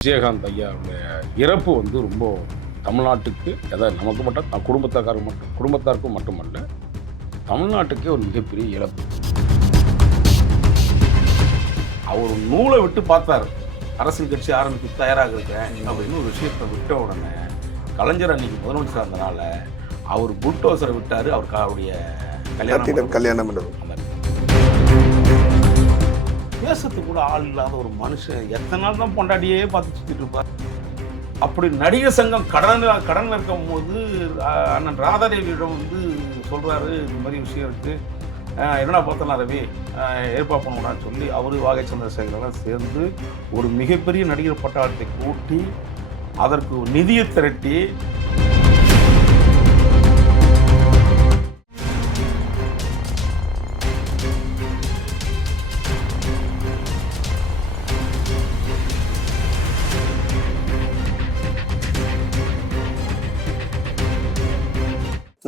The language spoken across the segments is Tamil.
விஜயகாந்த் ஐயாவுடைய இறப்பு வந்து ரொம்ப தமிழ்நாட்டுக்கு அதாவது நமக்கு மட்டும் த- குடும்பத்தாருக்கு மட்டும் குடும்பத்தாருக்கும் மட்டுமல்ல தமிழ்நாட்டுக்கே ஒரு மிகப்பெரிய இழப்பு. அவர் நூலை விட்டு பார்த்தார். அரசியல் கட்சி ஆரம்பித்து தயாராக இருக்கேன் அப்படின்னு ஒரு விஷயத்தை விட்ட உடனே கலைஞர் அன்னைக்கு முதலமைச்சர் இருந்தனால அவர் புல்டோசரை விட்டார் அவர் அவருடைய கல்யாணம் கட்டிடம் கல்யாண மண்டபம் அந்த பேசத்துக்கு கூட ஆள் இல்லாத ஒரு மனுஷன் எத்தனை நாள் தான் பொண்டாட்டியே பார்த்து சுத்திட்டு இருப்பார்? அப்படி நடிகர் சங்கம் கடன் கடன் இருக்கும் போது அண்ணன் ராதாதேவியிடம் வந்து சொல்றாரு இந்த மாதிரி விஷயம் இருக்கு. என்னடா பார்த்தனா ரவி அஹ், ஏற்பாடு சொல்லி அவரு வாகை சந்திரசேகரெல்லாம் சேர்ந்து ஒரு மிகப்பெரிய நடிகர் பட்டாளத்தை கூட்டி அதற்கு நிதியை திரட்டி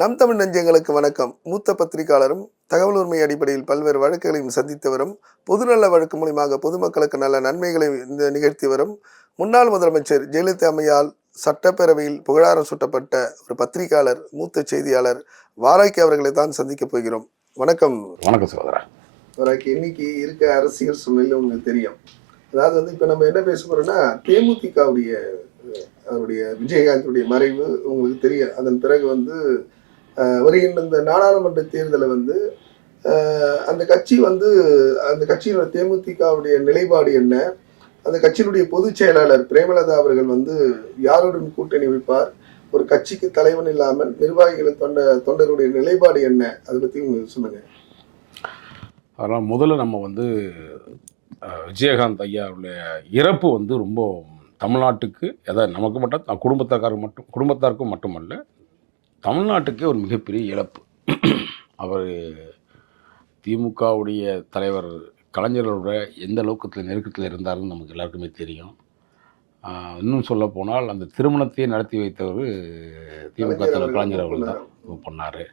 நம் தமிழ் நெஞ்சங்களுக்கு வணக்கம். மூத்த பத்திரிகையாளரும் தகவல் உரிமை அடிப்படையில் பல்வேறு வழக்குகளையும் சந்தித்து வரும் பொதுநல வழக்கு மூலியமாக பொதுமக்களுக்கு நல்ல நன்மைகளை இந்த நிகழ்த்தி வரும் முன்னாள் முதலமைச்சர் ஜெயலலிதா அம்மையால் சட்டப்பேரவையில் புகழாரம் சூட்டப்பட்ட ஒரு பத்திரிகையாளர் மூத்த செய்தியாளர் வாராக்கி அவர்களை தான் சந்திக்கப் போகிறோம். வணக்கம். வணக்கம் சகோதரா. வாராக்கி இன்னைக்கு இருக்க அரசியல் சூழ்நிலை உங்களுக்கு தெரியும். அதாவது வந்து இப்போ நம்ம என்ன பேச போறோம்னா தேமுதிகவுடைய அவருடைய விஜயகாந்துடைய மறைவு உங்களுக்கு தெரியும். அதன் பிறகு வந்து வருகின்ற இந்த நாடாளுமன்ற தேர்தலை வந்து அந்த கட்சி வந்து அந்த கட்சியினுடைய தேமுதிகவுடைய நிலைப்பாடு என்ன? அந்த கட்சியினுடைய பொதுச் செயலாளர் பிரேமலதா அவர்கள் வந்து யாருடன் கூட்டணி வைப்பார்? ஒரு கட்சிக்கு தலைவன் இல்லாமல் நிர்வாகிகள் தொண்ட தொண்டருடைய நிலைப்பாடு என்ன? அதை பற்றி சொல்லுங்க. அதனால் முதல்ல நம்ம வந்து விஜயகாந்த் ஐயாவுடைய இறப்பு வந்து ரொம்ப தமிழ்நாட்டுக்கு எதாவது நமக்கு மட்டும் குடும்பத்தாருக்கு மட்டும் குடும்பத்தாருக்கும் மட்டுமல்ல தமிழ்நாட்டுக்கே ஒரு மிகப்பெரிய இழப்பு. அவர் திமுகவுடைய தலைவர் கலைஞரோட எந்த அளவுக்கு நெருக்கத்தில் இருந்தாருன்னு நமக்கு எல்லாருக்குமே தெரியும். இன்னும் சொல்ல போனால் அந்த திருமணத்தையே நடத்தி வைத்தவர் திமுக தலைவர் கலைஞர் அவர்கள் தான் பண்ணார்.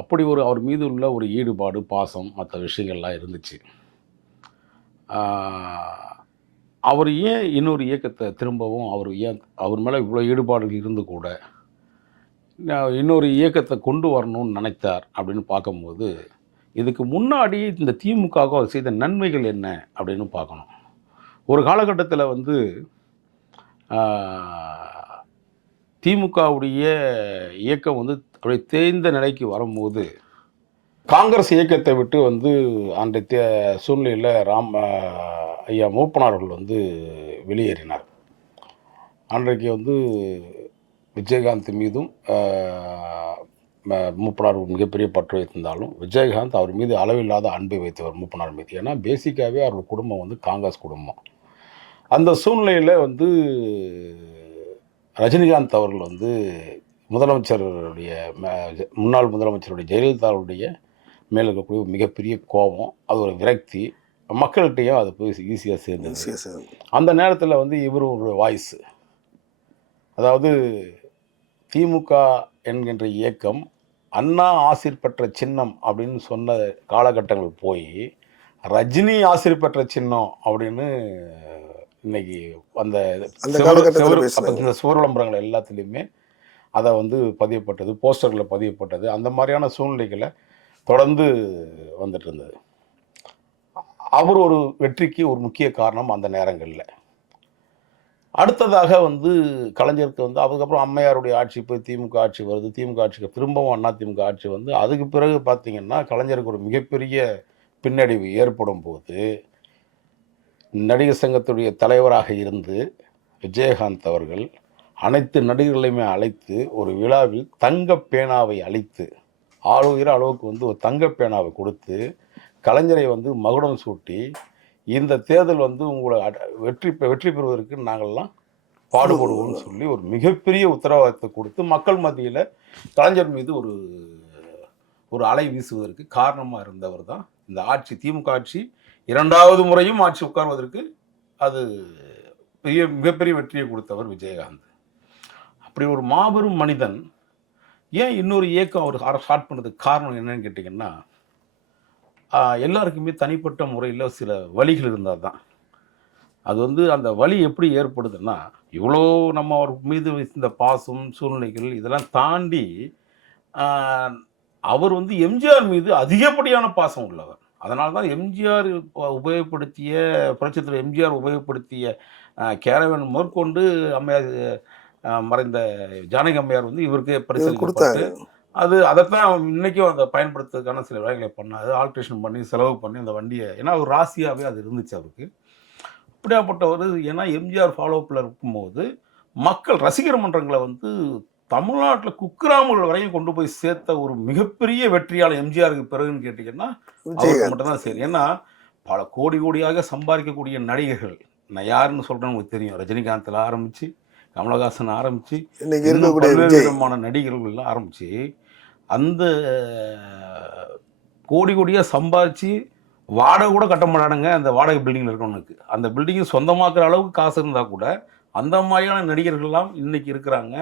அப்படி ஒரு அவர் மீது உள்ள ஒரு ஈடுபாடு பாசம் மற்ற விஷயங்கள்லாம் இருந்துச்சு. அவர் ஏன் இன்னொரு இயக்கத்தை திரும்பவும் அவர் ஏன் அவர் மேலே இவ்வளோ ஈடுபாடுகள் இருந்து கூட இன்னொரு இயக்கத்தை கொண்டு வரணும்னு நினைத்தார் அப்படின்னு பார்க்கும்போது இதுக்கு முன்னாடி இந்த திமுகவுக்கு அவர் செய்த நன்மைகள் என்ன அப்படின்னு பார்க்கணும். ஒரு காலகட்டத்தில் வந்து திமுகவுடைய இயக்கம் வந்து அப்படியே தேய்ந்த நிலைக்கு வரும்போது காங்கிரஸ் இயக்கத்தை விட்டு வந்து அன்றைய தே- சூழ்நிலையில் ராம் ஐயா மூப்பனார் வந்து வெளியேறினார். அன்றைக்கு வந்து விஜயகாந்த் மீதும் மூப்பனார் மிகப்பெரிய பற்று வைத்திருந்தாலும் விஜயகாந்த் அவர் மீது அளவில்லாத அன்பை வைத்தவர் மூப்பனார் மீது. ஏன்னா பேசிக்காகவே அவரோட குடும்பம் வந்து காங்கிரஸ் குடும்பம். அந்த சூழ்நிலையில் வந்து ரஜினிகாந்த் அவர்கள் வந்து முதலமைச்சருடைய முன்னாள் முதலமைச்சருடைய ஜெயலலிதாவுடைய மேலே இருக்கக்கூடிய ஒரு மிகப்பெரிய கோபம் அது ஒரு விரக்தி மக்கள்கிட்டையும் அது போய் ஈஸியாக சேர்ந்தது. ஈஸியா சார். அந்த நேரத்தில் வந்து இவர் ஒரு வாய்ஸ் அதாவது திமுக என்கின்ற இயக்கம் அண்ணா ஆசிர் பெற்ற சின்னம் அப்படின்னு சொன்ன காலகட்டங்கள் போய் ரஜினி ஆசிர் பெற்ற சின்னம் அப்படின்னு இன்னைக்கு அந்த இந்த சுவர் விளம்பரங்கள் எல்லாத்துலேயுமே அதை வந்து பதியப்பட்டது போஸ்டர்களில் பதியப்பட்டது அந்த மாதிரியான சூழ்நிலைகளை தொடர்ந்து வந்துட்டு இருந்தது. அவர் ஒரு வெற்றிக்கு ஒரு முக்கிய காரணம் அந்த நேரங்களில். அடுத்ததாக வந்து கலைஞருக்கு வந்து அதுக்கப்புறம் அம்மையாருடைய ஆட்சி போய் திமுக ஆட்சி வருது. திமுக ஆட்சிக்கு திரும்பவும் அண்ணா திமுக ஆட்சி வந்து அதுக்கு பிறகு பார்த்திங்கன்னா கலைஞருக்கு ஒரு மிகப்பெரிய பின்னடைவு ஏற்படும் போது நடிகர் சங்கத்துடைய தலைவராக இருந்து விஜயகாந்த் அவர்கள் அனைத்து நடிகர்களையுமே அழைத்து ஒரு விழாவில் தங்க பேனாவை அளித்து ஆளுகிற அளவுக்கு வந்து ஒரு தங்க பேனாவை கொடுத்து கலைஞரை வந்து மகுடம் சூட்டி இந்த தேர்தல் வந்து உங்களை அட- வெற்றி பெ- வெற்றி பெறுவதற்கு நாங்கள்லாம் பாடுபடுவோம்னு சொல்லி ஒரு மிகப்பெரிய உத்தரவாதத்தை கொடுத்து மக்கள் மத்தியில் கலைஞர் மீது ஒரு ஒரு அலை வீசுவதற்கு காரணமாக இருந்தவர் தான் இந்த ஆட்சி திமுக ஆட்சி இரண்டாவது முறையும் ஆட்சி உட்கார்வதற்கு அது பெரிய மிகப்பெரிய வெற்றியை கொடுத்தவர் விஜயகாந்த். அப்படி ஒரு மாபெரும் மனிதன் ஏன் இன்னொரு இயக்கம் அவர் ஸ்டார்ட் பண்ணதுக்கு காரணம் என்னன்னு கேட்டிங்கன்னா எல்லாருக்குமே தனிப்பட்ட முறையில் சில வழிகள் இருந்தால் தான் அது வந்து அந்த வலி எப்படி ஏற்படுதுன்னா இவ்வளோ நம்ம அவர் மீது இந்த பாசம் சூழ்நிலைகள் இதெல்லாம் தாண்டி அவர் வந்து எம்ஜிஆர் மீது அதிகப்படியான பாசம் உள்ளவர். அதனால தான் எம்ஜிஆர் உபயோகப்படுத்திய புரட்சித்துறை எம்ஜிஆர் உபயோகப்படுத்திய கேரவன் முதற்கொண்டு அம்மையார் மறைந்த ஜானகி அம்மையார் வந்து இவருக்கே இவர் பரிசளிக்கப்பட்டு கொடுத்தாரு. அது அதைத்தான் இன்னைக்கும் அதை பயன்படுத்துறதுக்கான சில வேலைகளை பண்ணாரு ஆல்ட்ரேஷன் பண்ணி செலவு பண்ணி அந்த வண்டியை ஏன்னா ஒரு ராசியாகவே அது இருந்துச்சு அவருக்கு. அப்படியாப்பட்டவர் ஏன்னா எம்ஜிஆர் ஃபாலோஅப்பில் இருக்கும்போது மக்கள் ரசிகர் மன்றங்களை வந்து தமிழ்நாட்டில் குக்கிராமங்கள் வரையும் கொண்டு போய் சேர்த்த ஒரு மிகப்பெரிய வெற்றியாளர் எம்ஜிஆருக்கு பிறகுன்னு கேட்டிங்கன்னா அவருக்கு மட்டும்தான் சரி. ஏன்னா பல கோடி கோடியாக சம்பாதிக்கக்கூடிய நடிகர்கள் நான் யாருன்னு சொல்கிறேன்னு உங்களுக்கு தெரியும். ரஜினிகாந்தில் ஆரம்பித்து கமலஹாசன் ஆரம்பித்து இன்னைக்கு இருக்கக்கூடிய விதமான நடிகர்கள் எல்லாம் ஆரம்பிச்சு அந்த கோடி கோடியாக சம்பாதிச்சு வாடகை கூட கட்ட மாட்டானுங்க அந்த வாடகை பில்டிங்கில் இருக்கவனுக்கு. அந்த பில்டிங்கை சொந்தமாக்குற அளவுக்கு காசு இருந்தால் கூட அந்த மாதிரியான நடிகர்கள்லாம் இன்றைக்கி இருக்கிறாங்க.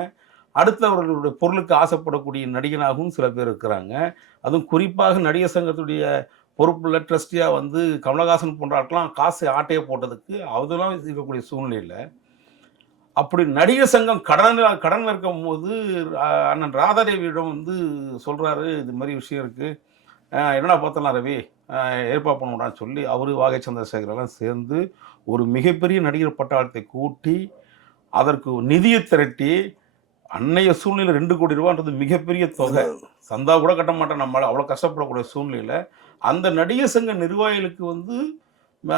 அடுத்தவர்களுடைய பொருளுக்கு ஆசைப்படக்கூடிய நடிகனாகவும் சில பேர் இருக்கிறாங்க. அதுவும் குறிப்பாக நடிகர் சங்கத்துடைய பொறுப்புள்ள ட்ரஸ்டியாக வந்து கமலஹாசன் போன்ற ஆட்கள்லாம் காசு ஆட்டையை போட்டதுக்கு அதெல்லாம் இருக்கக்கூடிய சூழ்நிலையில் அப்படி நடிகர் சங்கம் கடன் கடன் இருக்கும் போது அண்ணன் ராதாதேவியிடம் வந்து சொல்றாரு இது மாதிரி விஷயம் இருக்கு. அஹ், என்னடா பார்த்தலாம் ரவி? ஏற்பாடு பண்ணுடான்னு சொல்லி அவரு வாகை சந்திரசேகர் எல்லாம் சேர்ந்து ஒரு மிகப்பெரிய நடிகர் பட்டாளத்தை கூட்டி அதற்கு நிதியை திரட்டி அன்னைய சூழ்நிலை ரெண்டு கோடி ரூபான்றது மிகப்பெரிய தொகை. சந்தா கூட கட்ட மாட்டோம் நம்மளால அவ்வளோ கஷ்டப்படக்கூடிய சூழ்நிலையில். அந்த நடிகர் சங்க நிர்வாகிகளுக்கு வந்து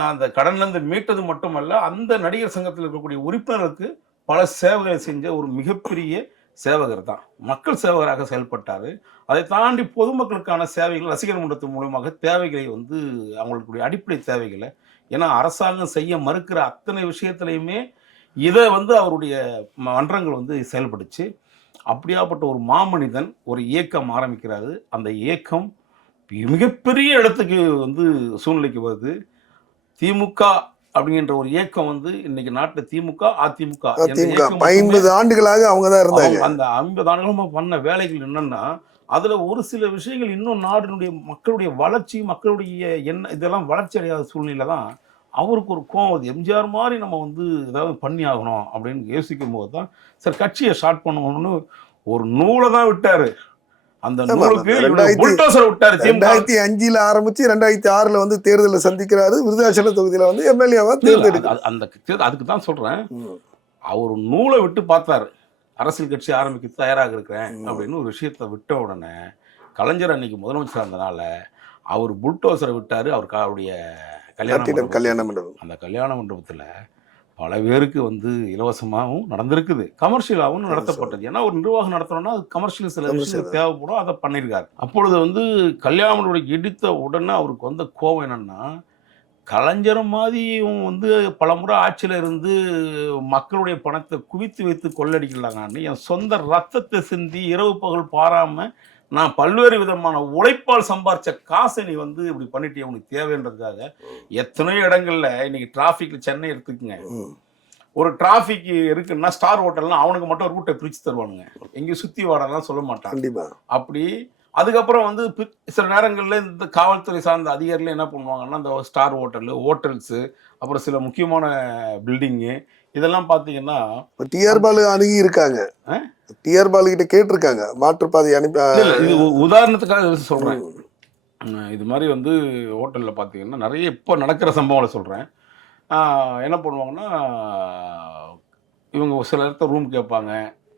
அந்த கடன்லேருந்து மீட்டது மட்டுமல்ல அந்த நடிகர் சங்கத்தில் இருக்கக்கூடிய உறுப்பினர்களுக்கு பல சேவைகளை செஞ்ச ஒரு மிகப்பெரிய சேவகர் தான். மக்கள் சேவகராக செயல்பட்டார். அதை தாண்டி பொதுமக்களுக்கான சேவைகள் ரசிகர் மன்றத்தின் மூலமாக தேவைகளை வந்து அவங்களுடைய அடிப்படை தேவைகளை ஏன்னா அரசாங்கம் செய்ய மறுக்கிற அத்தனை விஷயத்துலையுமே இதை வந்து அவருடைய மன்றங்கள் வந்து செயல்படுச்சு அப்படியாப்பட்ட ஒரு மாமனிதன் ஒரு இயக்கம் ஆரம்பிக்கிறாரு. அந்த இயக்கம் மிகப்பெரிய இடத்துக்கு வந்து சூழ்நிலைக்கு வருது. திமுக அப்படிங்கிற ஒரு இயக்கம் வந்து இன்னைக்கு நாட்டில் திமுக அதிமுக மட்டுமே ஐம்பது ஆண்டுகளாக அவங்க தான் இருந்தாங்க. அந்த ஐம்பது ஆண்டுகளமா பண்ண வேலைகள் என்னன்னா அதுல ஒரு சில விஷயங்கள் இன்னும் நாட்டினுடைய மக்களுடைய வளர்ச்சி மக்களுடைய என்ன இதெல்லாம் வளர்ச்சி அடையாத சூழ்நிலை தான் அவருக்கு ஒரு கோவம் எம்ஜிஆர் மாதிரி நம்ம வந்து ஏதாவது பண்ணி ஆகணும் அப்படின்னு யோசிக்கும் போது தான் சார் கட்சியை ஸ்டார்ட் பண்ணணும்னு ஒரு நூலை தான் விட்டாரு. அந்த ரெண்டாயிரத்தி- அஞ்சுல ஆரம்பிச்சு ரெண்டாயிரத்தி ஆறுல வந்து தேர்தலை சந்திக்கிறாரு. விருதாச்சலம் தொகுதியில வந்து எம்எல்ஏவா தேர்ந்தெடுக்க அந்த அதுக்கு தான் சொல்றேன். அவர் நூலை விட்டு பார்த்தாரு. அரசியல் கட்சி ஆரம்பிக்க தயாராக இருக்கிறேன். அப்படின்னு ஒரு விஷயத்தை விட்ட உடனே கலைஞர் அன்னைக்கு முதலமைச்சர் இருந்தனால அவர் புல்டோசரை விட்டாரு. அவருக்கு அவருடைய கல்யாண கட்டிடம் மண்டபம். கல்யாண மண்டபம். அந்த கல்யாண மண்டபத்தில் பல பேருக்கு வந்து இலவசமாகவும் நடந்திருக்குது. கமர்ஷியலாகவும் நடத்தப்பட்டது. ஏன்னா ஒரு நிர்வாகம் நடத்தணும்னா அது கமர்ஷியல் சில. விஷயங்கள் தேவைப்படும். அதை பண்ணியிருக்காரு. அப்பொழுது வந்து கல்யாண மண்டபம் இடித்த உடனே அவருக்கு வந்த கோவம் என்னன்னா கலைஞர் மாதிரியும் வந்து பலமுறை ஆட்சியில் இருந்து மக்களுடைய பணத்தை குவித்து வைத்து கொள்ளடிக்கலாங்கன்னு என் சொந்த ரத்தத்தை சிந்தி இரவு பகல் பாராம நான் பல்வேறு விதமான உழைப்பால் சம்பாரிச்ச காசை நீ வந்து இப்படி பண்ணிட்டே உனக்கு தேவைன்றதுக்காக எத்தனையோ இடங்கள்ல இன்னைக்கு டிராஃபிக்ல சென்னை எடுத்துக்கங்க. ஒரு டிராஃபிக் இருக்குன்னா ஸ்டார் ஹோட்டல்னா அவனுக்கு மட்டும் ரூட்டை பிரிச்சு தருவானுங்க. எங்கேயும் சுத்தி வாடலாம் சொல்ல மாட்டான். கண்டிப்பா. அப்படி அதுக்கப்புறம் வந்து சில நேரங்களில் இந்த காவல்துறை சார்ந்த அதிகாரிகள் என்ன பண்ணுவாங்கன்னா இந்த ஸ்டார் ஹோட்டலு ஹோட்டல்ஸு அப்புறம் சில முக்கியமான பில்டிங்கு இதெல்லாம் பார்த்தீங்கன்னா இப்ப டிஆர் பாலு அணுகி இருக்காங்க? டிஆர் பாலு கிட்ட கேட்டிருக்காங்க மாற்றுப்பாதை அனுப்பி இது உதாரணத்துக்காக. உம், இது மாதிரி வந்து ஹோட்டலில் பார்த்தீங்கன்னா நிறைய இப்போ நடக்கிற சம்பவங்களை சொல்கிறேன் என்ன பண்ணுவாங்கன்னா இவங்க சில இடத்த ரூம் கேட்பாங்க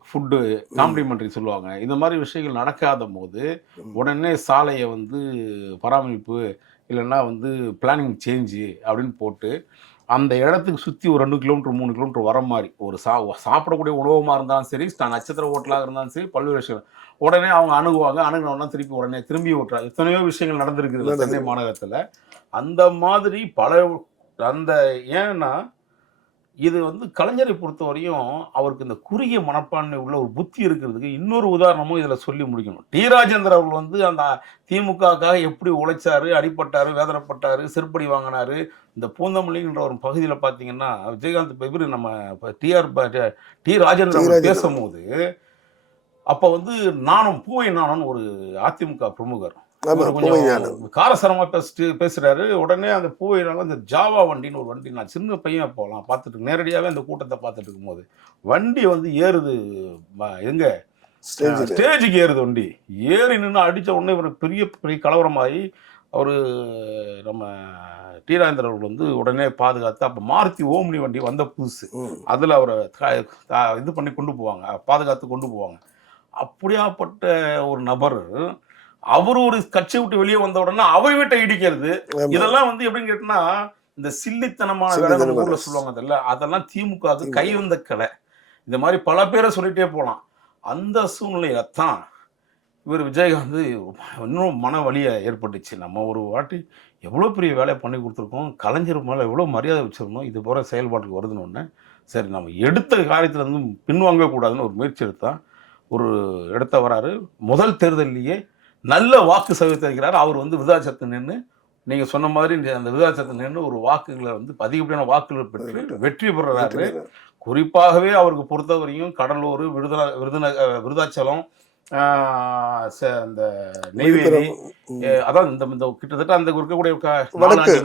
ஃபுட்டு காம்ப்ளிமெண்ட்ரி சொல்லுவாங்க இந்த மாதிரி விஷயங்கள் நடக்காத போது. உடனே சாலையை வந்து பராமரிப்பு இல்லைன்னா வந்து பிளானிங் சேஞ்சு அப்படின்னு போட்டு அந்த இடத்துக்கு சுற்றி ஒரு ரெண்டு கிலோமீட்டர் மூணு கிலோமீட்டர் வர மாதிரி ஒரு சா சாப்பிடக்கூடிய உணவமாக இருந்தாலும் சரி நட்சத்திர ஹோட்டலாக இருந்தாலும் சரி பல்வேறு விஷயம் உடனே அவங்க அணுகுவாங்க அணுகுனோடனே திருப்பி உடனே திரும்பி விட்டுறாங்க எத்தனையோ விஷயங்கள் நடந்திருக்குது சென்னை. மாநகரத்தில். அந்த மாதிரி பல அந்த ஏன்னா இது வந்து கலைஞரை பொறுத்தவரையும் அவருக்கு இந்த குறுகிய மனப்பான்மை உள்ள ஒரு புத்தி இருக்கிறதுக்கு இன்னொரு உதாரணமும் இதில் சொல்லி முடிக்கணும். டி. ராஜேந்தர் அவர்கள் வந்து அந்த திமுகவுக்காக எப்படி உழைச்சாரு அடிபட்டாரு வேதனைப்பட்டாரு செருப்படி வாங்கினாரு இந்த பூந்தமல்லின்ற ஒரு பகுதியில் பார்த்தீங்கன்னா விஜயகாந்த் இவரு நம்ம இப்போ டிஆர் டி. ராஜேந்திரன். பேசும்போது அப்போ வந்து நானும் பூவை நானும் ஒரு அதிமுக பிரமுகர் கொஞ்சம் காரசாரமா பேசிட்டு பேசுறாரு. உடனே அந்த பூவையில அந்த ஜாவா வண்டின்னு ஒரு வண்டி நான் சின்ன பையன் போகலாம் பார்த்துட்டு நேரடியாவே அந்த கூட்டத்தை பார்த்துட்டு இருக்கும்போது. வண்டி வந்து ஏறுது எங்க? ஸ்டேஜுக்கு ஏறுது வண்டி. ஏறி நின்று அடிச்ச உடனே ஒரு பெரிய பெரிய கலவரமாகி அவர் நம்ம டி ராஜேந்தர் அவர்கள் வந்து உடனே பாதுகாத்து அப்போ மாருதி ஓம்னி வண்டி வந்த புதுசு. அதில் அவரை இது பண்ணி கொண்டு போவாங்க. பாதுகாத்து கொண்டு போவாங்க. அப்படியாப்பட்ட ஒரு நபர் அவர் ஒரு கட்சி விட்டு வெளியே வந்த உடனே அவர் வீட்டை இடிக்கிறது. இதெல்லாம் வந்து எப்படின்னு கேட்டினா இந்த சில்லித்தனமான வேலை நம்ம. ஊர்ல சொல்லுவாங்க அதில்ல அதெல்லாம் திமுகவுக்கு கை வந்த கலை. இந்த மாதிரி பல பேரை சொல்லிட்டே போகலாம் அந்த சூழ்நிலையில தான் இவர் விஜயகாந்த் இன்னும் மன வலியை ஏற்பட்டுச்சு. நம்ம ஒரு வாட்டி எவ்வளோ பெரிய வேலையை பண்ணி கொடுத்துருக்கோம். கலைஞர் மேலே எவ்வளோ மரியாதை வச்சுருந்தோம் இது போகிற செயல்பாட்டுக்கு வருதுன்னு சரி நம்ம எடுத்த காரியத்துல இருந்து பின்வாங்க கூடாதுன்னு ஒரு முயற்சி எடுத்தா ஒரு இடத்த வராரு. முதல் தேர்தலிலேயே நல்ல வாக்கு சதவீதம் அவர் வந்து விருதாச்சலத்தில் நின்று நீங்கள் சொன்ன மாதிரி அந்த விருதாச்சலத்தில் நின்று ஒரு வாக்குகளை வந்து அதிகப்படியான வாக்குகள் பெற்று வெற்றி பெறுறாரு. குறிப்பாகவே அவருக்கு பொறுத்தவரையும் கடலூர் விருதுந அஹ் விருதாச்சலம் அந்த நெய்வேலி அதான் இந்த இந்த கிட்டத்தட்ட அந்த இருக்கக்கூடிய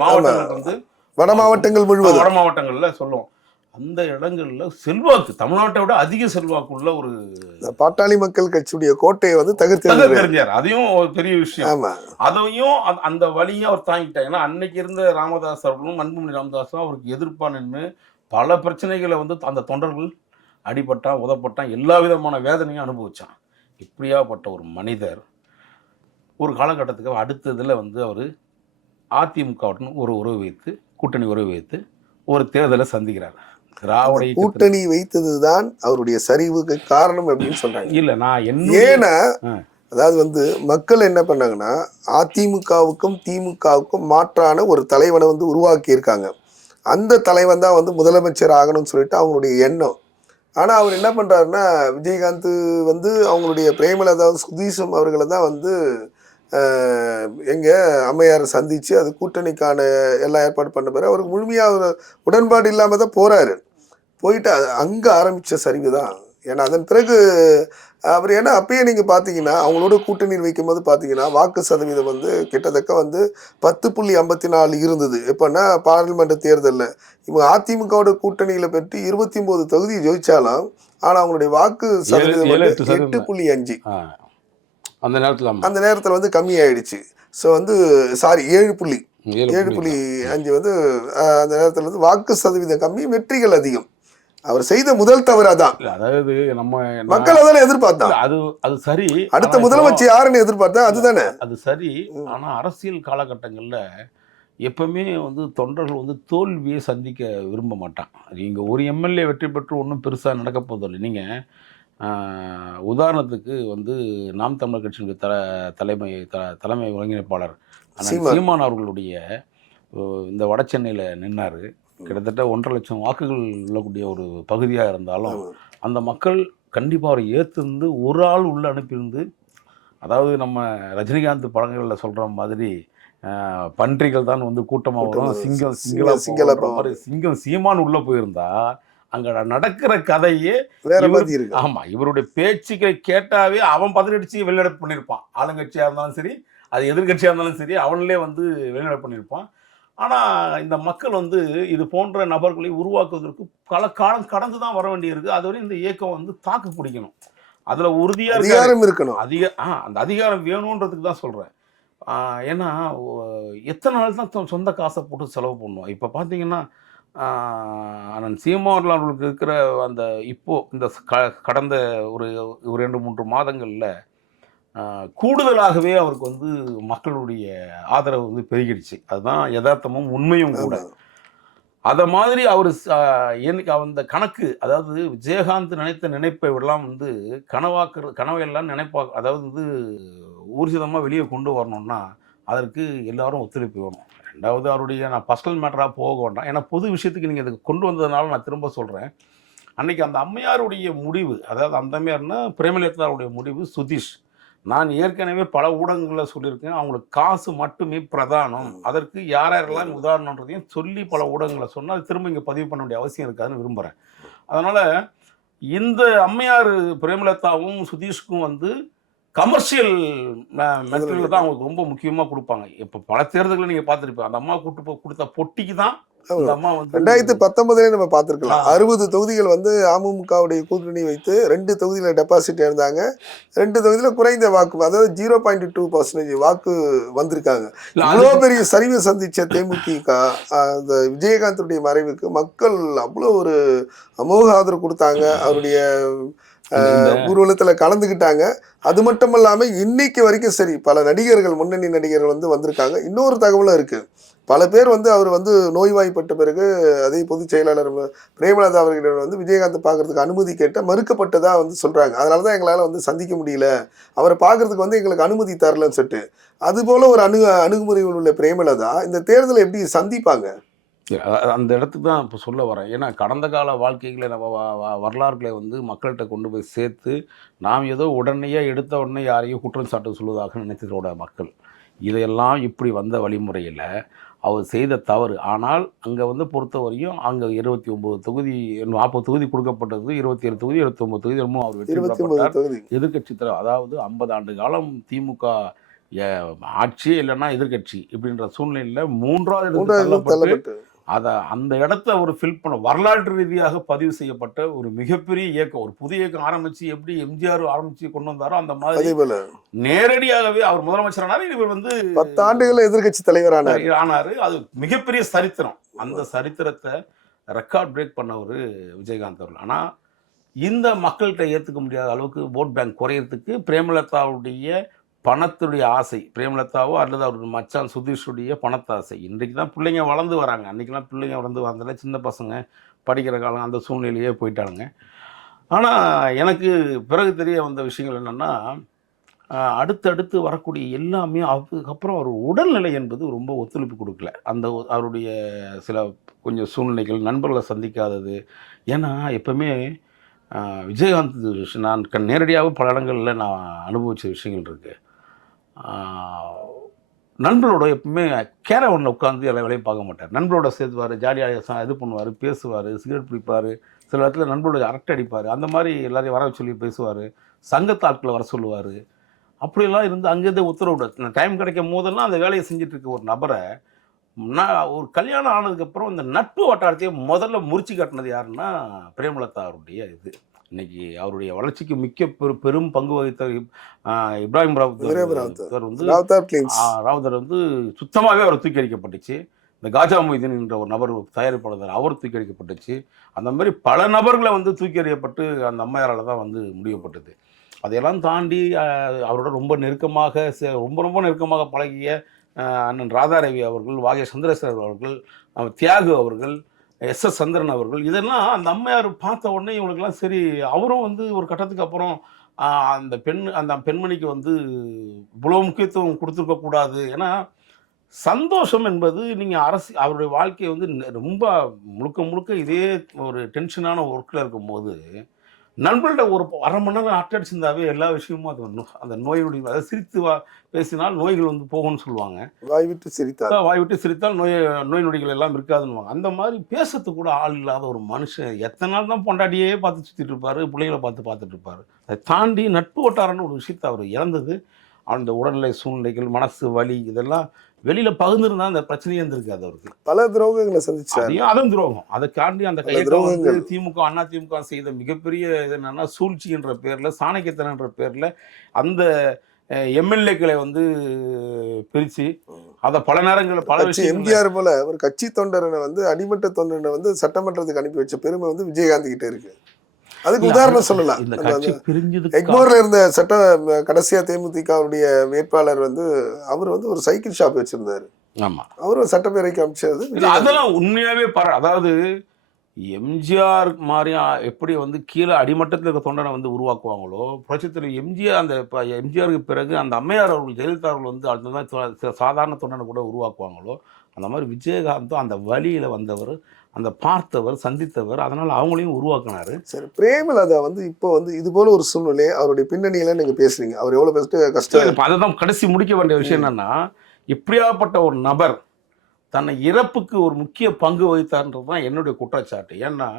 மாவட்டங்களுக்கு வந்து வட மாவட்டங்கள் முழுவதும். வட மாவட்டங்கள்ல சொல்லுவோம். அந்த இடங்கள்ல செல்வாக்கு தமிழ்நாட்டை விட அதிக செல்வாக்கு உள்ள ஒரு பாட்டாளி மக்கள் கட்சியுடைய கோட்டையை வந்து தகர் தகர்த்து தெரிஞ்சார் அதையும் ஒரு பெரிய விஷயம். அதையும் அந்த- அந்த வழியும் அவர் தாங்கிட்டார். ஏன்னா அன்னைக்கு இருந்த ராமதாஸ் அவர்களும் அன்புமணி ராமதாஸும் அவருக்கு எதிர்ப்பா நின்று பல பிரச்சனைகளை வந்து அந்த தொண்டர்கள் அடிபட்டான் உதப்பட்டான் எல்லா விதமான வேதனையும் அனுபவிச்சான். இப்படியாப்பட்ட ஒரு மனிதர் ஒரு காலகட்டத்துக்கு அடுத்த இதில் வந்து அவர் அதிமுகவுடன் ஒரு உறவு வைத்து கூட்டணி உறவு வைத்து ஒரு தேர்தலை சந்திக்கிறார். திராவிட கூட்டணி வைத்ததுதான் அவருடைய சரிவுக்கு காரணம் அப்படின்னு சொல்றாங்க. இல்ல நான் என்ன ஏன்னா. அதாவது வந்து மக்கள் என்ன பண்ணாங்கன்னா அதிமுகவுக்கும் திமுகவுக்கும் மாற்றான ஒரு தலைவனை வந்து உருவாக்கி இருக்காங்க அந்த தலைவன் தான் வந்து முதலமைச்சர் ஆகணும்னு சொல்லிட்டு அவங்களுடைய எண்ணம். ஆனால் அவர் என்ன பண்ணுறாருன்னா விஜயகாந்த் வந்து அவங்களுடைய பிரேமலதா சுதீஷம் அவர்களை தான் வந்து எங்கே அம்மையாரை சந்தித்து அது கூட்டணிக்கான எல்லா ஏற்பாடு பண்ண பிறகு அவருக்கு முழுமையாக உடன்பாடு இல்லாமல் தான் போகிறாரு போயிட்டு அங்கே ஆரம்பித்த சரிவு தான் ஏன்னா அதன் பிறகு அவர் ஏன்னா அப்பயே நீங்கள் பார்த்தீங்கன்னா அவங்களோட கூட்டணியில் வைக்கும்போது பார்த்தீங்கன்னா வாக்கு சதவீதம் வந்து கிட்டத்தட்ட வந்து பத்து புள்ளி ஐம்பத்தி நாலு இருந்தது. எப்போன்னா பார்லிமெண்ட் தேர்தலில். இவங்க அதிமுகவோட கூட்டணியில் பெற்று இருபத்தி ஒம்பது தொகுதி ஜெயிச்சாலும் ஆனால் அவங்களுடைய வாக்கு சதவீதம் வந்து எட்டு புள்ளி அஞ்சு. அந்த நேரத்தில். அந்த நேரத்தில் வந்து கம்மியாயிடுச்சு. ஸோ வந்து சாரி ஏழு புள்ளி. ஏழு புள்ளி அஞ்சு வந்து அந்த நேரத்தில் வந்து வாக்கு சதவீதம் கம்மி வெற்றிகள் அதிகம். அவர் செய்த முதல் தவறு அதான். இல்ல, அதாவது நம்ம மக்கள் அதானே எதிர்பார்த்தான் இல்ல, அது அது சரி அடுத்த முதலமைச்சர் யாருன்னு எதிர்பார்த்தா அதுதானே? அது சரி ஆனா அரசியல் காலகட்டங்கள்ல எப்பவுமே வந்து தொண்டர்கள் வந்து தோல்வியை சந்திக்க விரும்ப மாட்டான் நீங்க ஒரு எம்எல்ஏ வெற்றி பெற்று ஒன்றும் பெருசா நடக்க போதில்லை நீங்க ஆஹ், உதாரணத்துக்கு வந்து நாம் தமிழர் கட்சியினுடைய தல தலைமை த தலைமை ஒருங்கிணைப்பாளர் சீமான். அவர்களுடைய இந்த வட சென்னையில் நின்னார். கிட்டத்தட்ட ஒன்றரை லட்சம் வாக்குகள் உள்ளக்கூடிய ஒரு பகுதியாக இருந்தாலும் அந்த மக்கள் கண்டிப்பாக அவரை ஏற்றுந்து ஒரு ஆள் உள்ள அனுப்பியிருந்து அதாவது நம்ம ரஜினிகாந்த் படங்களில் சொல்கிற மாதிரி பன்றிகள் தான் வந்து கூட்டமாக வரும் சிங்கம் சிங்க- சிங்கள சிங்கள போகுன்ற மாதிரி சிங்கம் சீமான் உள்ளே போயிருந்தா அங்கே நடக்கிற கதையே வேற மாதிரி இருக்கு. ஆமா இவருடைய பேச்சுக்களை கேட்டாவே அவன் பதினடிச்சு வெளிநடப்பு பண்ணியிருப்பான். ஆளுங்கட்சியா இருந்தாலும் சரி அது எதிர்கட்சியா இருந்தாலும் சரி அவனிலே வந்து வெளிநடப்பு பண்ணியிருப்பான். ஆனா இந்த மக்கள் வந்து இது போன்ற நபர்களை உருவாக்குவதற்கு பல காலம் கடந்து தான் வர வேண்டியிருக்கு. அதுவரை இந்த இயக்கம் வந்து தாக்கு பிடிக்கணும். அதுல உறுதியா இருக்காரு அதிகாரம் இருக்கணும். அதிக ஆ அந்த அதிகாரம் வேணுன்றதுக்கு தான் சொல்கிறேன் ஏன்னா எத்தனை நாள் தான் சொந்த காசை போட்டு செலவு பண்ணுவோம் இப்போ பார்த்தீங்கன்னா அண்ணன் சீமான் அவர்களுக்கு இருக்கிற அந்த இப்போ இந்த க கடந்த ஒரு ஒரு ரெண்டு மூன்று மாதங்களில் கூடுதலாகவே அவருக்கு வந்து மக்களுடைய ஆதரவு வந்து பெருகிடுச்சு. அதுதான் யதார்த்தமும் உண்மையும் கூட. அதை மாதிரி அவர் எனக்கு அந்த கணக்கு அதாவது விஜயகாந்த் நினைத்த நினைப்பை விடலாம் வந்து கனவாக்குற கனவையெல்லாம் நினைப்பா அதாவது வந்து ஊர்ஜிதமாக வெளியே கொண்டு வரணும்னா அதற்கு எல்லாரும் ஒத்துழைப்பு வேணும். ரெண்டாவது அவருடைய நான் பர்சனல் மேட்டராக போக வேண்டாம் ஏன்னா பொது விஷயத்துக்கு நீங்கள் இதுக்கு கொண்டு வந்ததுனால நான் திரும்ப சொல்கிறேன் அன்றைக்கி அந்த அம்மையாருடைய முடிவு அதாவது அந்த அம்மையார்னா பிரேமலதாவுடைய முடிவு சுதீஷ். நான் ஏற்கனவே பல ஊடகங்களில் சொல்லியிருக்கேன் அவங்களுக்கு காசு மட்டுமே பிரதானம். அதற்கு யார் யாரெல்லாம் உதாரணன்றதையும் சொல்லி பல ஊடகங்களில் சொன்னால் அது திரும்ப இங்கே பதிவு பண்ண வேண்டிய அவசியம் இருக்காதுன்னு விரும்புகிறேன் அதனால் இந்த அம்மையார் பிரேமலதாவும் சுதீஷ்க்கும் வந்து கமர்ஷியல் மெட்டீரியல் தான் அவங்களுக்கு ரொம்ப முக்கியமா கொடுப்பாங்க. இப்போ பல தேர்தல்களை நீங்க பார்த்துருப்பீங்க. அந்த அம்மா கூட்டு போய் கொடுத்த பொட்டிக்கு தான் அந்த அம்மா வந்து ரெண்டாயிரத்தி பத்தொன்பதுலேயே நம்ம பார்த்துருக்கலாம். அறுபது தொகுதிகள் வந்து அமமுகவுடைய கூட்டணி வைத்து ரெண்டு தொகுதியில் டெபாசிட் இருந்தாங்க ரெண்டு தொகுதியில் குறைந்த வாக்கு அதாவது ஜீரோ பாயிண்ட் டூ பர்சன்டேஜ் வாக்கு வந்திருக்காங்க. இவ்வளோ பெரிய சரிவை சந்திச்ச தேமுதிக அந்த விஜயகாந்துடைய மறைவுக்கு மக்கள் அவ்வளோ ஒரு அமோக ஆதரவு கொடுத்தாங்க. அவருடைய ஊர்வலத்தில் கலந்துக்கிட்டாங்க அது மட்டும் இல்லாமல் இன்னைக்கு வரைக்கும் சரி பல நடிகர்கள் முன்னணி நடிகர்கள் வந்து வந்திருக்காங்க. இன்னொரு தகவலும் இருக்கு. பல பேர் வந்து அவர் வந்து நோய்வாய்ப்பட்ட பிறகு அதே பொதுச் செயலாளர் பிரேமலதா அவர்களிடம் வந்து விஜயகாந்த் பார்க்கறதுக்கு அனுமதி கேட்ட மறுக்கப்பட்டதா வந்து சொல்றாங்க. அதனால தான் எங்களால் வந்து சந்திக்க முடியல. அவரை பார்க்கறதுக்கு வந்து எங்களுக்கு அனுமதி தரலன்னு சொல்லிட்டு. அது போல ஒரு அணு அணுகுமுறைகள் உள்ள பிரேமலதா இந்த தேர்தலை எப்படி சந்திப்பாங்க? அந்த இடத்துக்கு தான் இப்போ சொல்ல வரேன். ஏன்னா கடந்த கால வாழ்க்கைகளை நம்ம வரலாறுகளை வந்து மக்கள்கிட்ட கொண்டு போய் சேர்த்து நாம் ஏதோ உடனேயே எடுத்த உடனே யாரையும் குற்றம் சாட்டு சொல்வதாக நினைத்ததோட மக்கள். இதையெல்லாம் இப்படி வந்த வழிமுறையில் அவர் செய்த தவறு. ஆனால் அங்கே வந்து பொறுத்தவரையும் அங்கே இருபத்தி ஒம்பது தொகுதி நாற்பது தொகுதி கொடுக்கப்பட்டது இருபத்தி ஏழு தொகுதி இருபத்தி ஒம்பது தொகுதி என்னமோ அவர் வெற்றி எதிர்க்கட்சி தலைவர் அதாவது ஐம்பது ஆண்டு காலம் திமுக ஆட்சி இல்லைன்னா எதிர்க்கட்சி இப்படின்ற சூழ்நிலையில் மூன்றாவது தள்ளப்பட்டு. அதை அந்த இடத்த ஒரு ஃபில் பண்ண வரலாற்று ரீதியாக பதிவு செய்யப்பட்ட ஒரு மிகப்பெரிய இயக்கம் ஒரு புதிய இயக்கம் ஆரம்பிச்சு எப்படி எம்ஜிஆர் ஆரம்பிச்சு கொண்டு வந்தாரோ அந்த மாதிரி நேரடியாகவே அவர் முதலமைச்சர் ஆனாரு இவர் வந்து பத்து ஆண்டுகள் எதிர்க்கட்சி தலைவரானார். ஆனாரு. அது மிகப்பெரிய சரித்திரம். அந்த சரித்திரத்தை ரெக்கார்ட் பிரேக் பண்ணவர் விஜயகாந்த் அவர்கள். ஆனா இந்த மக்கள்கிட்ட ஏத்துக்க முடியாத அளவுக்கு ஓட் பேங்க் குறையறதுக்கு பிரேமலதாவுடைய பணத்துடைய ஆசை பிரேமலதாவோ அல்லது அவருடைய மச்சான் சுதீஷுடைய பணத்தாசை. இன்றைக்கு தான் பிள்ளைங்க வளர்ந்து வராங்க. அன்றைக்கெல்லாம் பிள்ளைங்க வளர்ந்து வந்ததில்ல சின்ன பசங்க படிக்கிற காலம் அந்த சூழ்நிலையே போயிட்டானுங்க ஆனால் எனக்கு பிறகு தெரிய வந்த விஷயங்கள் என்னென்னா அடுத்தடுத்து வரக்கூடிய எல்லாமே அதுக்கப்புறம் அவர் உடல்நிலை என்பது ரொம்ப ஒத்துழைப்பு கொடுக்கல. அந்த ஒ- அவருடைய சில கொஞ்சம் சூழ்நிலைகள் நண்பர்களை சந்திக்காதது. ஏன்னா எப்பவுமே விஜயகாந்த் நான் நேரடியாக பல இடங்களில் நான் அனுபவித்த விஷயங்கள் இருக்குது நண்பர்களோட எப்பவுமே கேரவனில் உட்காந்து எல்லா வேலையும் பார்க்க மாட்டார். நண்பரோட சேர்த்துவார் ஜாலியாக இது பண்ணுவார் பேசுவார் சிகரெட் பிடிப்பார் சில இடத்துல நண்பரோட அரட்டை அடிப்பார் அந்த மாதிரி எல்லாரையும் வர சொல்லி பேசுவார் சங்கத்தாட்களை வர சொல்லுவார். அப்படியெல்லாம் இருந்து அங்கேருந்தே உத்தரவு டைம் கிடைக்கும் போதெல்லாம் அந்த வேலையை செஞ்சுட்டு இருக்க ஒரு நபரை நான் ஒரு கல்யாணம் ஆனதுக்கப்புறம் இந்த நட்பு வட்டாரத்தையே முதல்ல முறிச்சு காட்டினது யாருன்னா பிரேமலதா அவருடைய இது. இன்னைக்கு அவருடைய வளர்ச்சிக்கு மிக்க பெரு பெரும் பங்கு வகித்த இப்ராஹிம் ராவுத்தர் வந்து ராவுத்தர் வந்து சுத்தமாகவே அவர் தூக்கி அடிக்கப்பட்டுச்சு இந்த காஜா மொய்தீன் என்ற ஒரு நபர் தயாரிப்பாளர் அவர் தூக்கி அடிக்கப்பட்டுச்சு அந்த மாதிரி பல நபர்களை வந்து தூக்கி எறியப்பட்டு அந்த அம்மையாரால் தான் வந்து முடியப்பட்டது அதையெல்லாம் தாண்டி அவரோட ரொம்ப நெருக்கமாக ரொம்ப ரொம்ப நெருக்கமாக பழகிய அண்ணன் ராதாரவி அவர்கள் வாகே சந்திரசேகர் அவர்கள் தியாகு அவர்கள் எஸ் எஸ் சந்திரன் அவர்கள். இதெல்லாம் அந்த அம்மையார் பார்த்த உடனே இவங்களுக்கெல்லாம் சரி அவரும் வந்து ஒரு கட்டத்துக்கு அப்புறம் அந்த பெண் அந்த பெண்மணிக்கு வந்து இவ்வளோ முக்கியத்துவம் கொடுத்துருக்க கூடாது. ஏன்னா சந்தோஷம் என்பது நீங்கள் அரசு அவருடைய வாழ்க்கையை வந்து ரொம்ப முழுக்க முழுக்க இதே ஒரு டென்ஷனான ஒர்க்கில் இருக்கும்போது நண்பர்கள்ட்ட ஒரு அரை மணி நேரம் அட்டடிச்சிருந்தாவே எல்லா விஷயமும் அது அந்த நோயுடைய அதாவது சிரித்து வா பேசினால் நோய்கள் வந்து போகும்னு சொல்லுவாங்க. வாய் விட்டு சிரித்தார் வாய் விட்டு சிரித்தால் நோய் நோய் நொடிகள் எல்லாம் இருக்காதுன்னுவாங்க. அந்த மாதிரி பேசுறதுக்கு கூட ஆள் இல்லாத ஒரு மனுஷன் எத்தனை நாள் தான் பொண்டாட்டியே பார்த்து சுற்றிட்டு இருப்பாரு பிள்ளைகளை பார்த்து பார்த்துட்டு இருப்பாரு. அதை தாண்டி நட்பு வட்டாரம்னு ஒரு விஷயத்தை அவர் இழந்தது. அந்த உடல்நிலை சூழ்நிலைகள் மனசு வலி இதெல்லாம் வெளியில பகிர்ந்துருந்தா அந்த பிரச்சனையே இருந்திருக்காது அவருக்கு. பல துரோகங்களை சந்திச்சார். அதுவும் துரோகம். அதை தாண்டி அந்த கையெழுத்து. திமுக அண்ணா திமுக செய்த மிகப்பெரிய இது என்னன்னா சூழ்ச்சின்ற பேர்ல சாணக்கியத்தனன்ற பேர்ல அந்த எம்எல்ஏக்களை வந்து பிரிச்சு அதை பல நேரங்களில் பல விஷயங்கள் எம்ஜிஆர் போல ஒரு கட்சி தொண்டரனை வந்து அடிமட்ட தொண்டனை வந்து சட்டமன்றத்துக்கு அனுப்பி வச்ச பெருமை வந்து விஜயகாந்த் கிட்ட இருக்கு. அதுக்கு உதாரணம் சொல்லலாம். இந்த கட்சி வந்து பிரிஞ்சதுக்கு எக்மோர்ல இருந்த சட்ட கடைசியா தேமுதிகவுடைய வேட்பாளர் வந்து அவர் வந்து ஒரு சைக்கிள் ஷாப் வச்சிருந்தாரு. ஆமா. அவரும் சட்டப்பேரவைக்கு அமைச்சது அதெல்லாம் உண்மையாவே பாரு அதாவது எம்ஜிஆர் மாதிரி எப்படி வந்து கீழே அடிமட்டத்தில் இருக்க தொண்டனை வந்து உருவாக்குவாங்களோ புரட்சித்தலைவர் எம்ஜிஆர் அந்த இப்போ எம்ஜிஆருக்கு பிறகு அந்த அம்மையார் அவர்கள் ஜெயலலிதா அவர்கள் வந்து அந்த மாதிரி சாதாரண தொண்டனை கூட உருவாக்குவாங்களோ அந்த மாதிரி விஜயகாந்தும் அந்த வழியில வந்தவர் அந்த பார்த்தவர் சந்தித்தவர் அதனால அவங்களையும் உருவாக்குனாரு. சரி பிரேமலதா வந்து இப்போ வந்து இது போல ஒரு சூழ்நிலை அவருடைய பின்னணியில நீங்க பேசுறீங்க. அவர் எவ்வளவு பெஸ்ட் கஷ்டம் இப்போ அதை தான் கடைசி முடிக்க வேண்டிய விஷயம் என்னன்னா இப்படியாப்பட்ட ஒரு நபர் தன்னை இறப்புக்கு ஒரு முக்கிய பங்கு வகித்தார்ன்றது தான் என்னுடைய குற்றச்சாட்டு. ஏன்னா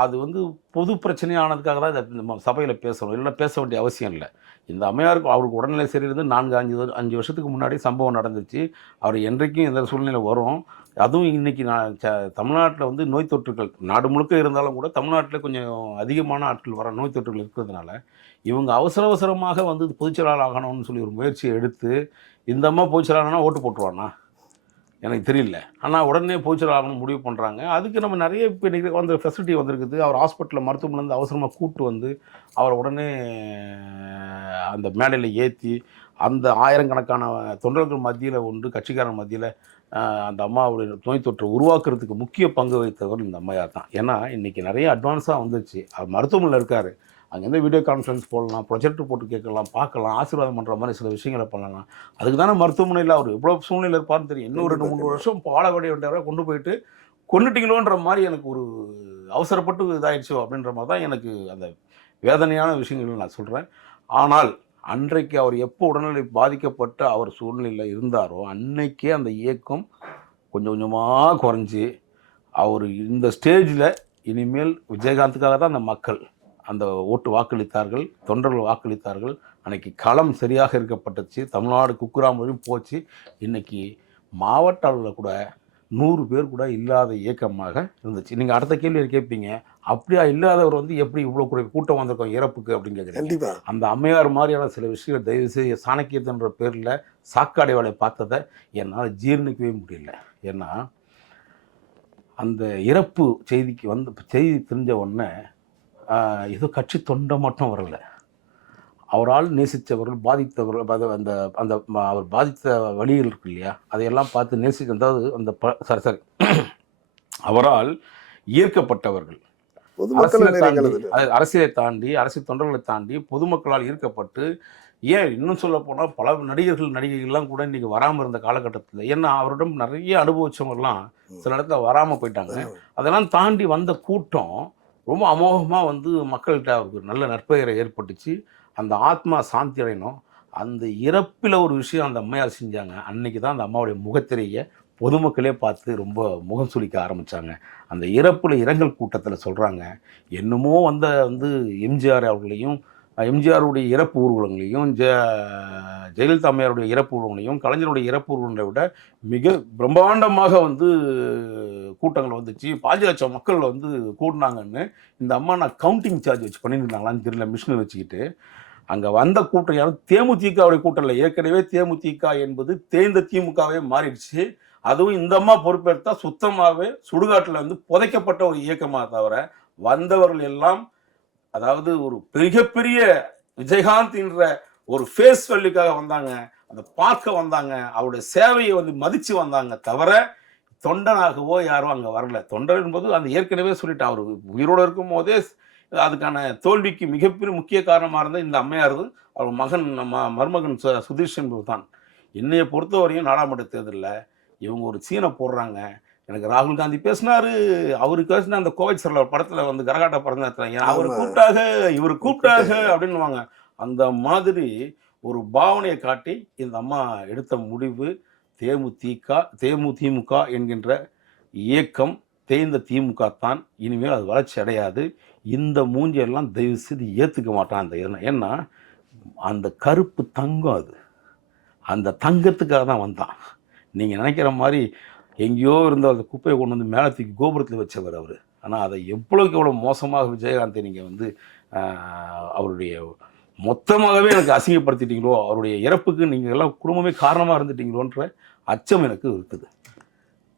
அது வந்து பொது பிரச்சனையானதுக்காக தான் நம்ம சபையில் பேசணும். இல்லைன்னா பேச வேண்டிய அவசியம் இல்லை. இந்த அம்மையாருக்கு அவருக்கு உடல்நிலை சரியிருந்து நான்கு அஞ்சு அஞ்சு வருஷத்துக்கு முன்னாடி சம்பவம் நடந்துச்சு. அவர் என்றைக்கும் எந்த சூழ்நிலை வரும். அதுவும் இன்னைக்கு நான் ச தமிழ்நாட்டில் வந்து நோய் தொற்றுகள் நாடு முழுக்க இருந்தாலும் கூட தமிழ்நாட்டில் கொஞ்சம் அதிகமான ஆட்கள் வர நோய் தொற்றுகள் இருக்கிறதுனால இவங்க அவசர அவசரமாக வந்து பொதுச்செயலாளர் ஆகணும்னு சொல்லி ஒரு முயற்சியை எடுத்து இந்த அம்மா பொதுச்செயலாளர்னா ஓட்டு போட்டுருவானா? எனக்கு தெரியல. ஆனால் உடனே பொதுச்செயலாளர்னு முடிவு பண்ணுறாங்க அதுக்கு நம்ம நிறைய இப்போ இன்றைக்கி வந்து ஃபெசிலிட்டி வந்திருக்குது. அவர் ஹாஸ்பிட்டலில் மருத்துவமனைலேருந்து அவசரமாக கூப்பிட்டு வந்து அவர் உடனே அந்த மேடையில் ஏற்றி அந்த ஆயிரக்கணக்கான தொண்டர்கள் மத்தியில் ஒன்று கட்சிக்காரன் மத்தியில் அந்த அம்மாவுடைய நோய் தொற்றை உருவாக்குறதுக்கு முக்கிய பங்கு வகித்தவர் இந்த அம்மையார் தான். ஏன்னா இன்றைக்கி நிறைய அட்வான்ஸாக வந்துச்சு. அவர் மருத்துவமனையில் இருக்கார். அங்கேருந்து வீடியோ கான்ஃபரன்ஸ் போடலாம் ப்ரொஜெக்டர் போட்டு கேட்கலாம் பார்க்கலாம் ஆசீர்வாதம் பண்ணுற மாதிரி சில விஷயங்களை பண்ணலாம். அதுக்கு தானே மருத்துவமனையில் அவர் எவ்வளோ சூழ்நிலை இருப்பார்னு தெரியும். இன்னும் ரெண்டு மூணு வருஷம் வாழ வேண்டிய வேண்டியவரை கொண்டு போயிட்டு கொண்டுட்டீங்களோன்ற மாதிரி எனக்கு ஒரு அவசரப்பட்டு இதாயிடுச்சோ? அப்படின்ற மாதிரி தான் எனக்கு அந்த வேதனையான விஷயங்கள் நான் சொல்கிறேன் ஆனால் அன்றைக்கு அவர் எப்போ உடல்நிலை பாதிக்கப்பட்டு அவர் சூழ்நிலையில் இருந்தாரோ அன்னைக்கே அந்த இயக்கம் கொஞ்சம் கொஞ்சமாக குறைஞ்சி அவர் இந்த ஸ்டேஜில் இனிமேல் விஜயகாந்துக்காக தான் அந்த மக்கள் அந்த ஓட்டு வாக்களித்தார்கள் தொண்டர்கள் வாக்களித்தார்கள். அன்னைக்கு களம் சரியாக இருக்கப்பட்டுச்சு. தமிழ்நாடு குக்குராமலையும் போச்சு. இன்னைக்கு மாவட்ட அளவில் கூட நூறு பேர் கூட இல்லாத இயக்கமாக இருந்துச்சு. நீங்கள் அடுத்த கேள்வி கேட்பீங்க அப்படியா இல்லாதவர் வந்து எப்படி இவ்வளோ கூட கூட்டம் வந்திருக்கோம் இறப்புக்கு அப்படின்னு கேட்குறீங்க கண்டிப்பா. அந்த அம்மையார் மாதிரியான சில விஷயங்கள் தயவு செய்து சாணக்கியத்துன்ற பேரில் சாக்காடை வேலை பார்த்ததை என்னால் ஜீர்ணிக்கவே முடியல. ஏன்னா அந்த இறப்பு செய்திக்கு வந்து செய்தி தெரிஞ்ச உடனே ஏதோ கட்சி தொண்டை மட்டும் வரல. அவரால் நேசித்தவர்கள் பாதித்தவர்கள் அந்த அந்த அவர் பாதித்த வழிகள் இருக்கு இல்லையா? அதையெல்லாம் பார்த்து நேசி அதாவது அந்த ப சாரி சாரி அவரால் ஈர்க்கப்பட்டவர்கள் பொதுமக்கள் அரசியலை தாண்டி அரசியலை தாண்டி அரசியல் தொண்டர்களை தாண்டி பொதுமக்களால் ஈர்க்கப்பட்டு ஏன் இன்னும் சொல்ல போனால் பல நடிகர்கள் நடிகைகள்லாம் கூட இன்னைக்கு வராமல் இருந்த காலகட்டத்தில் ஏன்னா அவரிடம் நிறைய அனுபவிச்சவங்கலாம் சில இடத்துல வராமல் போயிட்டாங்க. அதெல்லாம் தாண்டி வந்த கூட்டம் ரொம்ப அமோகமாக வந்து மக்கள்கிட்ட அவருக்கு நல்ல நற்பெயரை ஏற்பட்டுச்சு. அந்த ஆத்மா சாந்தி அடையணும். அந்த இறப்பில் ஒரு விஷயம் அந்த அம்மையார் செஞ்சாங்க. அன்னைக்கு தான் அந்த அம்மாவுடைய முகத்திரையை பொதுமக்களே பார்த்து ரொம்ப முகம் சுளிக்க ஆரம்பித்தாங்க அந்த இறப்பில் இரங்கல் கூட்டத்தில் சொல்கிறாங்க என்னமோ வந்த வந்து எம்ஜிஆர் அவர்களையும் எம்ஜிஆருடைய இறப்பு ஊர்வலங்களையும் ஜெ ஜெயலலிதா அம்மையாருடைய இறப்பு ஊர்வலங்களையும் கலைஞருடைய இறப்பு ஊர்வலங்களை விட மிக பிரம்மாண்டமாக வந்து கூட்டங்கள் வந்துச்சு. பாஞ்சு லட்சம் மக்கள் வந்து கூட்டினாங்கன்னு இந்த அம்மா நான் கவுண்டிங் சார்ஜ் வச்சு பண்ணியிருந்தாங்களான்னு தெரியல மிஷினை வச்சுக்கிட்டு. அங்கே வந்த கூட்டம் யாரும் தேமுதிகவுடைய கூட்டம் இல்லை ஏற்கனவே தேமுதிக என்பது தேர்ந்த திமுகவே மாறிடுச்சு. அதுவும் இந்த அம்மா பொறுப்பேற்றா சுத்தமாகவே சுடுகாட்டில் வந்து புதைக்கப்பட்ட ஒரு இயக்கமாக தவிர வந்தவர்கள் எல்லாம் அதாவது ஒரு மிகப்பெரிய விஜயகாந்த் என்ற ஒரு ஃபேஸ் வேல்யூக்காக வந்தாங்க அந்த பார்க்க வந்தாங்க அவருடைய சேவையை வந்து மதித்து வந்தாங்க தவிர தொண்டனாகவோ யாரும் அங்கே வரல. தொண்டர் என்பது அந்த ஏற்கனவே சொல்லிட்டு அவர் உயிரோடு இருக்கும் போதே அதுக்கான தோல்விக்கு மிகப்பெரிய முக்கிய காரணமாக இருந்த இந்த அம்மையார் அவர் மகன் நம்ம மருமகன் சு- சுதீஷ் என்பது தான். என்னையை பொறுத்தவரையும் நாடாளுமன்ற தேர்தலில் இவங்க ஒரு சீனை போடுறாங்க. எனக்கு ராகுல் காந்தி பேசினாரு. அவருக்கு பேசின அந்த கோவிட் சரல படத்தில் வந்து கரகாட்ட படத்தில் அவர் ஆமா. கூப்பிட்டாக இவர் கூப்பிட்டாக அப்படின்னுவாங்க. அந்த மாதிரி ஒரு பாவனையை காட்டி இந்த அம்மா எடுத்த முடிவு தேமுதிக தேமுதிமுக என்கின்ற இயக்கம் தேய்ந்த திமுக தான். இனிமேல் அது வளர்ச்சி அடையாது. இந்த மூஞ்சியெல்லாம் தயவு செய்து ஏற்றுக்க மாட்டான் அந்த. ஏன்னா அந்த கருப்பு தங்கம் அது. அந்த தங்கத்துக்காக தான் வந்தான். நீங்கள் நினைக்கிற மாதிரி எங்கேயோ இருந்த அந்த குப்பையை கொண்டு வந்து மேலே தூக்கி கோபுரத்தில் வச்சவர் அவர். ஆனால் அதை எவ்வளோக்கு எவ்வளோ மோசமாக விஜயகாந்தை நீங்கள் வந்து அவருடைய மொத்தமாகவே எனக்கு அசிங்கப்படுத்திட்டீங்களோ அவருடைய இறப்புக்கு நீங்கள் எல்லாம் குடும்பமே காரணமாக இருந்துட்டீங்களோன்ற அச்சம் எனக்கு இருக்குது.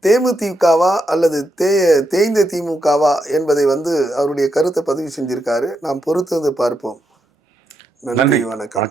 தேமுதிகவா அல்லது தே தேய்ந்த திமுகவா என்பதை வந்து அவருடைய கருத்தை பதிவு செஞ்சிருக்காரு. நாம் பொறுத்தது பார்ப்போம். நன்றி வணக்கம்.